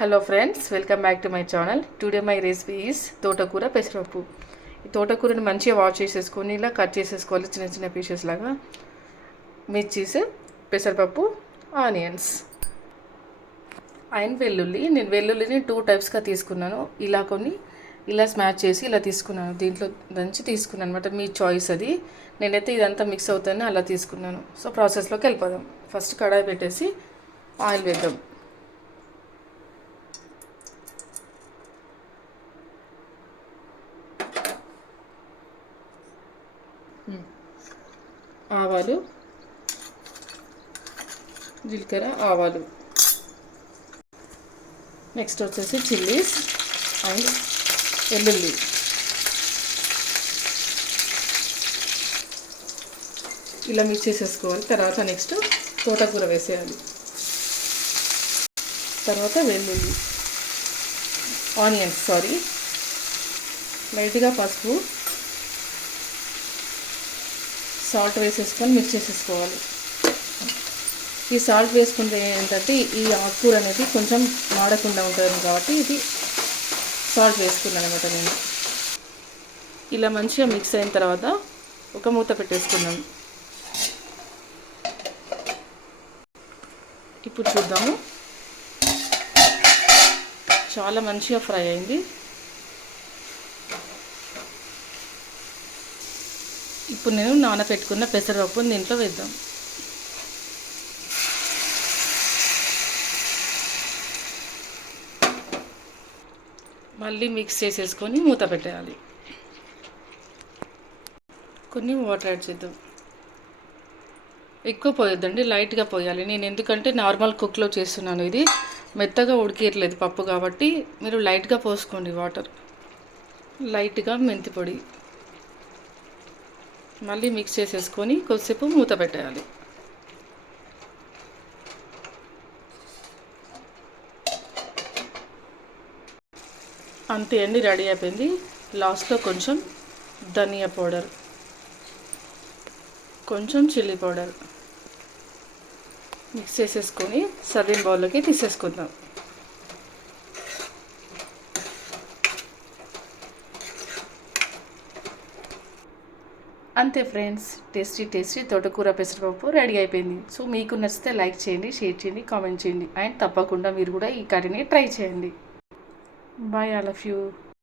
Hello friends, welcome back to my channel. Today my recipe is తోటకూర పెసరపప్పు. ఈ తోటకూరని మంచిగా వాష్ చేసేసుకొని ఇలా కట్ చేసేసుకోవాలి చిన్న చిన్న పీసెస్ లాగా. మిర్చీస్, పెసరపప్పు, ఆనియన్స్ అండ్ వెల్లుల్లి. నేను వెల్లుల్లిని 2 టైప్స్గా తీసుకున్నాను. ఇలా కొన్ని ఇలా స్మాష్ చేసి ఇలా తీసుకున్నాను. దీంట్లో దంచి తీసుకున్నాను అనమాట. మీ చాయిస్ అది. నేనైతే ఇదంతా మిక్స్ అవుతాను అలా తీసుకున్నాను. సో ప్రాసెస్లోకి వెళ్ళిపోదాం. ఫస్ట్ కడాయి పెట్టేసి ఆయిల్ వేద్దాం. ఆవాలు, జీలకర్ర, ఆవాలు. నెక్స్ట్ వచ్చేసి చిల్లీస్ అండ్ వెల్లుల్లి. ఇలా మిక్స్ చేసేసుకోవాలి. తర్వాత నెక్స్ట్ తోటకూర వేసేయాలి. తర్వాత వెల్లుల్లి, ఆనియన్స్, లైట్గా పసుపు, సాల్ట్ వేసేసుకొని మిక్స్ చేసేసుకోవాలి. ఈ సాల్ట్ వేసుకుంటే ఏంటంటే ఈ ఆకుకూర అనేది కొంచెం మాడకుండా ఉంటుంది కాబట్టి ఇది సాల్ట్ వేసుకున్నాను అనమాట నేను. ఇలా మంచిగా మిక్స్ అయిన తర్వాత ఒక మూత పెట్టేసుకున్నాం. ఇప్పుడు చూద్దాము. చాలా మంచిగా ఫ్రై అయింది. ఇప్పుడు నేను నానబెట్టుకున్న పెసరపప్పుని దీంట్లో వేద్దాం. మళ్ళీ మిక్స్ చేసేసుకొని మూత పెట్టేయాలి. కొన్ని వాటర్ యాడ్ చేద్దాం. ఎక్కువ పోయొద్దండి, లైట్గా పోయాలి. నేను ఎందుకంటే నార్మల్ కుక్లో చేస్తున్నాను. ఇది మెత్తగా ఉడికేయట్లేదు పప్పు కాబట్టి మీరు లైట్గా పోసుకోండి వాటర్. లైట్గా మెంతి పొడి. మళ్ళీ మిక్స్ చేసేసుకొని కొద్దిసేపు మూత పెట్టేయాలి. అంతే అండి, రెడీ అయిపోయింది. లాస్ట్లో కొంచెం ధనియా పౌడర్, కొంచెం చిల్లీ పౌడర్ మిక్స్ చేసేసుకొని సర్వింగ్ బౌల్లోకి తీసేసుకుందాం. అంతే ఫ్రెండ్స్, టేస్టీ తోటకూర పెసరపప్పు రెడీ అయిపోయింది. సో మీకు నచ్చితే లైక్ చేయండి, షేర్ చేయండి, కామెంట్ చేయండి. అండ్ తప్పకుండా మీరు కూడా ఈ కర్రీని ట్రై చేయండి. Bye all of you.